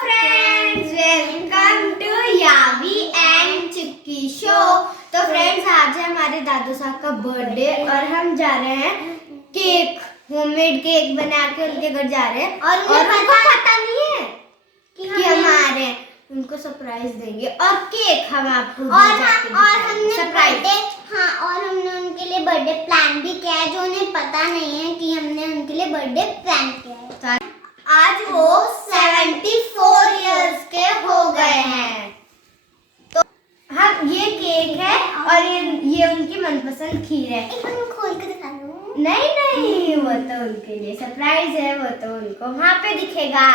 Friends, welcome to यावी and chikki show. तो friends, आज है हमारे दादू साहब का बर्थडे और हम जा रहे हैं केक, होममेड केक बना के उनके घर जा रहे हैं और उनको पता नहीं है कि हम आ रहे हैं। उनको सरप्राइज देंगे और केक हम आपको हमने सरप्राइज और हमने उनके लिए बर्थडे प्लान भी किया है, जो उन्हें पता नहीं है कि हमने उनके लिए बर्थडे प्लान किया है। आज वो 74 इयर्स के हो गए हैं। तो हम ये केक है और ये उनकी मनपसंद खीर है। एक बार खोल के दिखा दूं? नहीं, वो तो उनके लिए सरप्राइज है, वो तो उनको वहाँ पे दिखेगा।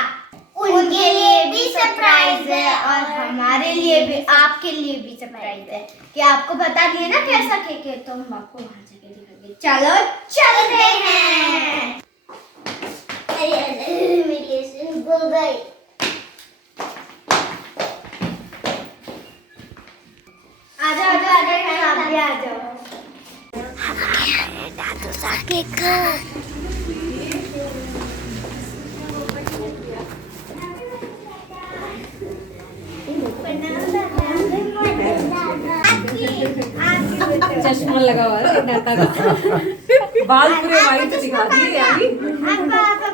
उनके लिए भी सरप्राइज है और हमारे लिए भी, आपके लिए भी सरप्राइज है कि आपको बता दिए ना कैसा केक है, तो हम आपको वहाँ जाके दिखाएंगे। चलो चलते हैं। मेरी गो गई। आजा आप भी आ जाओ। दादू साहब केक चश्मा लगा हुआ है दाता का। बाल पूरे वाइट दिखा दिए यानी,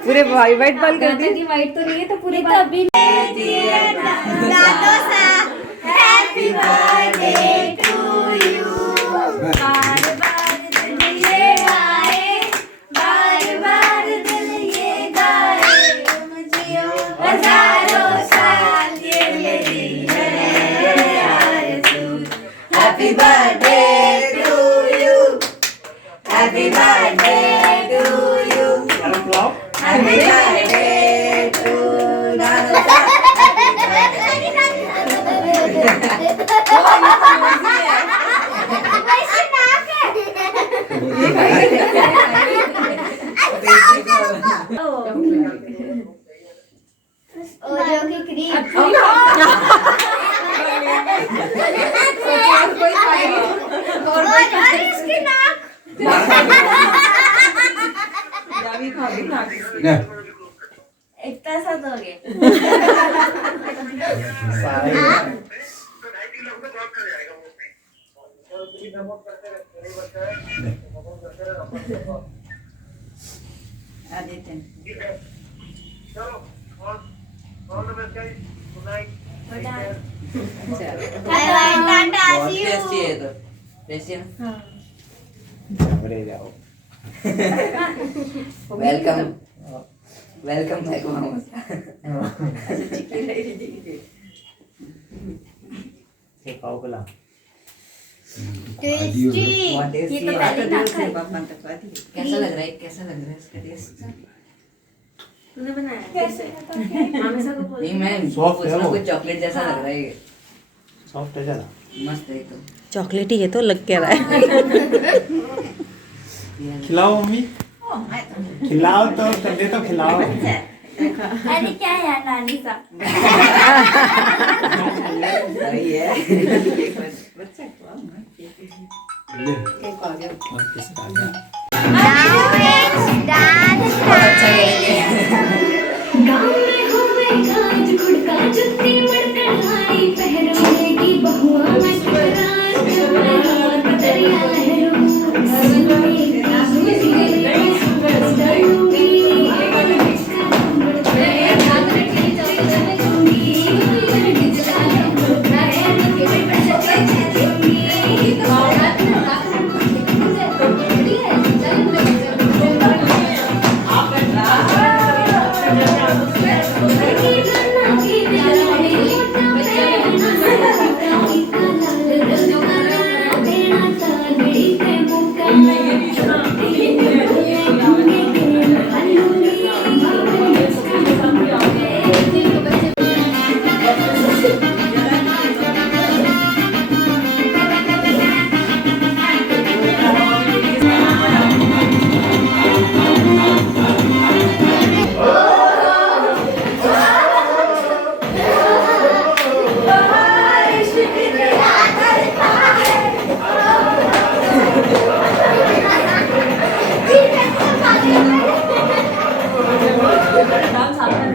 पूरे वाइट बाल कर दिए। वाइट तो नहीं है तो पूरे बाल। अभी दादू साहब हैप्पी बर्थडे टू यू। बार बार दिल ये गाए, बार बार दिल ये गाए, जियो हजारों साल ये मेरी है आरज़ू। Happy birthday to you, happy birthday to you, happy birthday to दादू साहब। ओरियो की क्रीम। और इसकी नाक। इतना सा दोगे? वेलकम बैक कैसा लग रहा है इसका टेस्ट? तूने बनाया कैसे? नहीं, मैं पूछ रहा हूँ, कुछ चॉकलेट जैसा लग रहा है ये। सॉफ्ट है ज़्यादा। मस्त है एकदम। चॉकलेट ही है तो लग क्या रहा है। खिलाओ मम्मी, खिलाओ तो कंधे तो खिलाओ। अरे क्या यार नानी सा। सही है। गाँव में घूमे काज खुड़का जुत्ती मड़कड़ाई पहरोगी बहुआ मस्करार चुम्मे हाथ दरिया लहरों डांस आता है।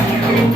Thank you.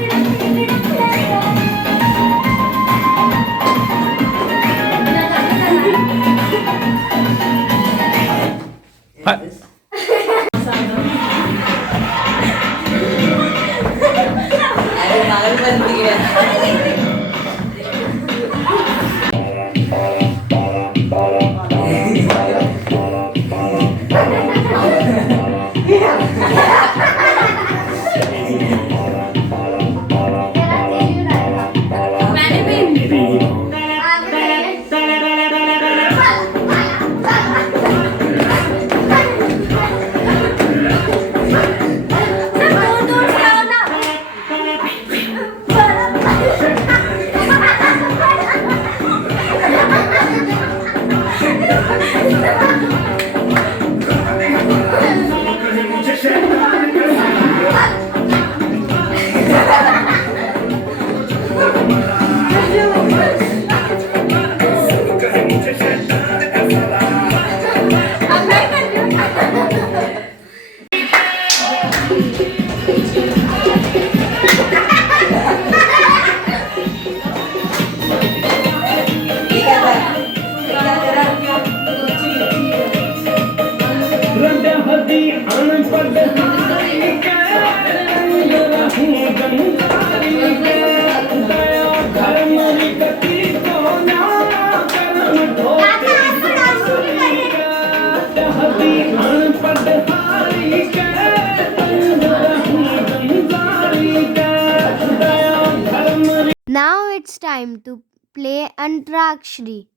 Now it's time to play Antrakshri.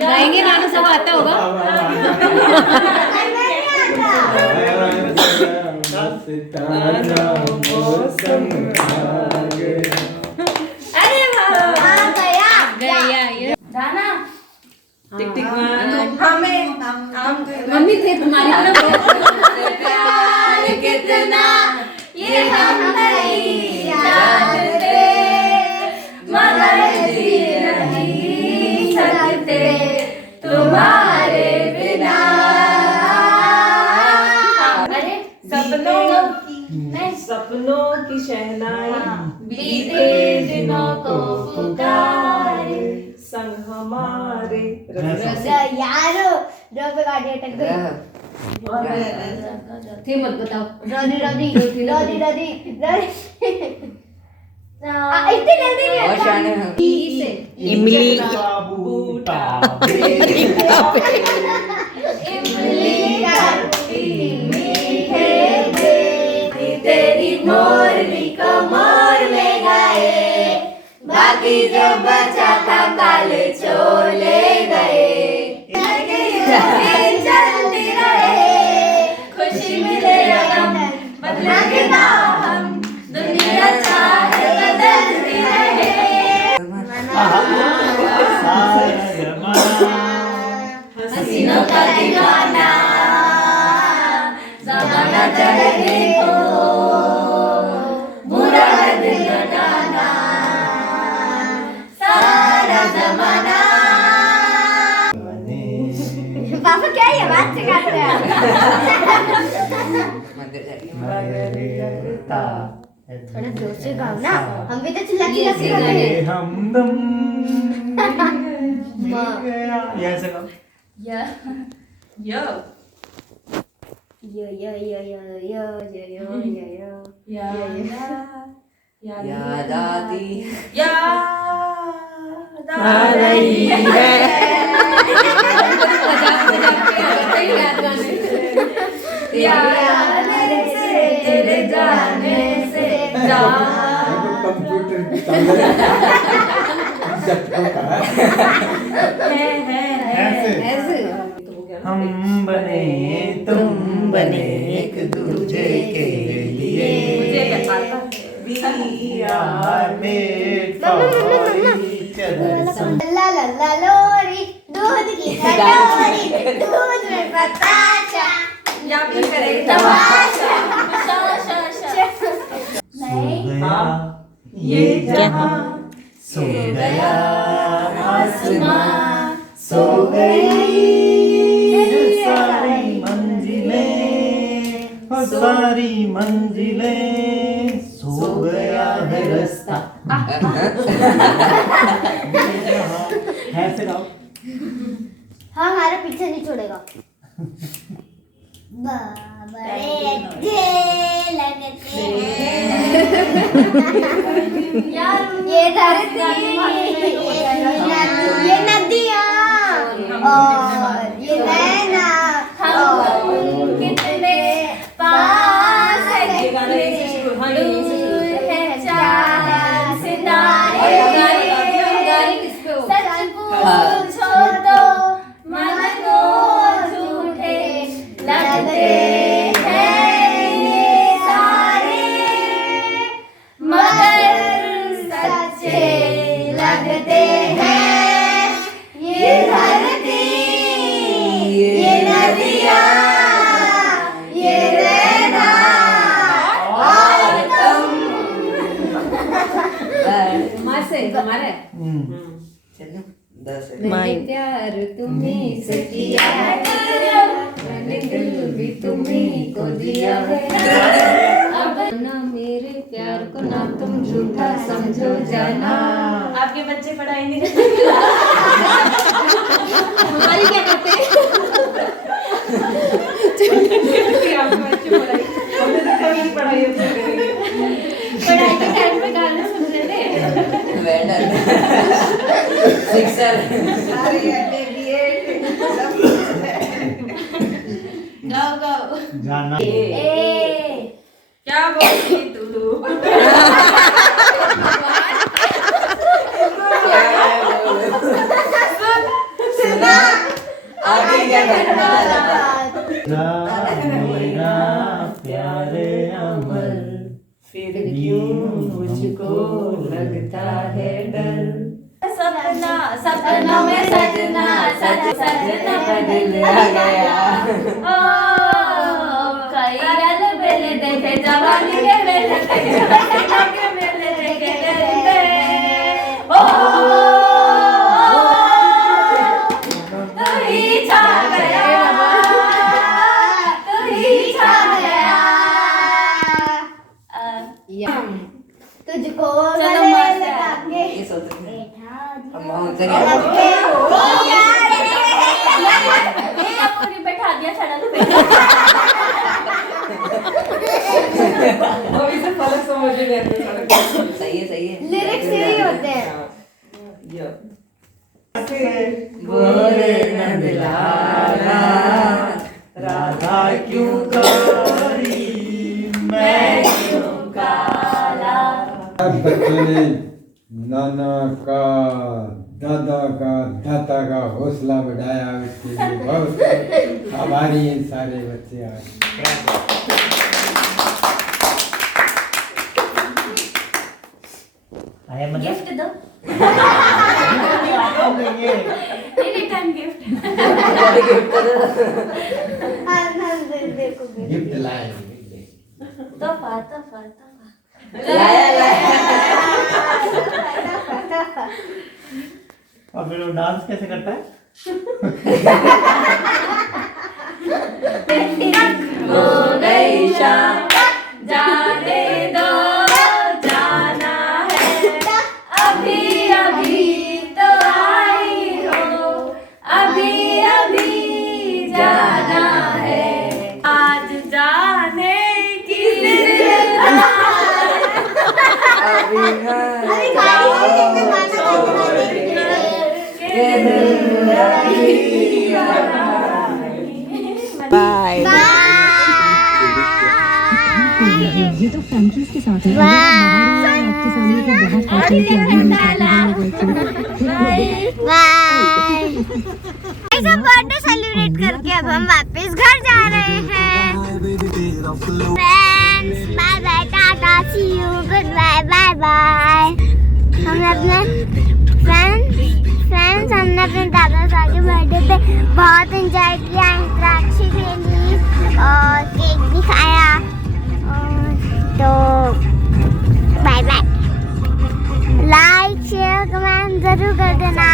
गाएंगे गाना सब आता होगा। अरे वाह गया ये जाना टिक टिक मम्मी थे तुम्हारी प्यार कितना ये हम नहीं जानते मगर जी नहीं सकते तुम्हारे बिना। अरे सपनों की शहनाई बीते दिनों को पुकारे संग हमारे यारो रो पे गाड़ी अटक गई। थे मत बताओ। रोदी रोदी रोदी रोदी इतनी जल्दी नहीं और आता। शाने हैं। इमली बूटा इमली का मीठे बेटी तेरी मोरनी कमर में गाए बाकी जो बचा था काले चोले गए। चलती रहे खुशी मिले गम बदला के हम दुनिया चाहे बदलती रहे। हसीनों का दीवाना ज़माना चाहे देखो बुरा है दिल लगाना सारा ज़माना। पापा क्या ये बात सिखाते हैं? थोड़ा जोर से गाओ ना, हम भी तो चिल्ला चिल्ला के गा रहे हैं। हमदम ये ऐसे गाओ। या यो यो यो यो यो यो यो यो यो याद आती आ रही है। तेरे जाने से ऐसे हम बने तुम बने एक दूजे के लिए यार में ला ला ला लोरी दूध की कटोरी दूध में बताशा या फिर करेंगे तमाशा नहीं ये जहां सो गया आसमां सो गई सारी मंजिलें सारी मंजिलें सो गया है रास्ता। ऐसे गाओ। हाँ हमारा पीछे नहीं छोड़ेगा। बड़े अच्छे लगते हैं ये धरती ये नदियाँ और ये नैना हम कितने पास है कितने दूर है चांद सितारे सच पूछो तो मन को झूठे लगते हैं ये सारे मगर सच्चे लगते हैं ये धरती ये नदियाँ ये नैना और तुम तुम्हारे चलो 10 मैंने प्यार तुम्हीं से किया है, मैंने दिल भी तुम्हीं को दिया है। अब ना मेरे प्यार को ना तुम झूठा समझो जाना। आपके बच्चे पढ़ाई नहीं करते, हमारी क्या करते हैं? आपके बच्चे पढ़ाई, हमने तो कभी पढ़ाई अच्छी करेंगे। पढ़ाई के टाइम पे गाने सुन रहे थे। वेंडर सिक्सर गाओ गाओ जाना क्या बोली तू सुना आगे क्या करना मेरा प्यारे अमर फिर क्यों मुझको लगता है डर। सपना सपनों में सजना सच सजना बदल गया। ओ कई रल बेले देखे जवानी के बेले देखे जवानी के बेले देखे डरते। ओ तू ही छा गया, तू ही छा गया। तुझको चलो गले मस्त है। लगा के ये सोच रहे हैं हम बैठा दिया छड़ा तो अभी से फलक समझ नहीं आता। सही है लिरिक्स यही होते हैं। बोले नंदलाला राधा क्यों कारी मैं क्यों काला। बच्चों ने नाना का दादा का दादा का हौसला बढ़ाया, उसके लिए बहुत आभारी हैं सारे बच्चे आज। आया मतलब गिफ्ट दो, रिटर्न गिफ्ट। हम देखोगे गिफ्ट लाए तोहफा तोहफा तोहफा और फिर वो डांस कैसे करता है? हो गई शाम जाने दो जाना है, अभी अभी तो आई हो, अभी अभी जाना है। आज जाने की अभी अरे गाड़ी में माना बाय ये तो फ्रेंकीज के साथ है। आपके सामने तो बहुत फैशन की ऐसा बर्थडे सेलिब्रेट करके अब हम वापस घर जा रहे हैं। Friends bye bye tata see you good bye bye bye. हमने अपने फ्रेंड्स हमने अपने दादा साहब के बर्थडे पे बहुत एंजॉय किया, अंतराक्षी खेली और केक भी खाया। तो bye bye, like share comment जरूर कर देना।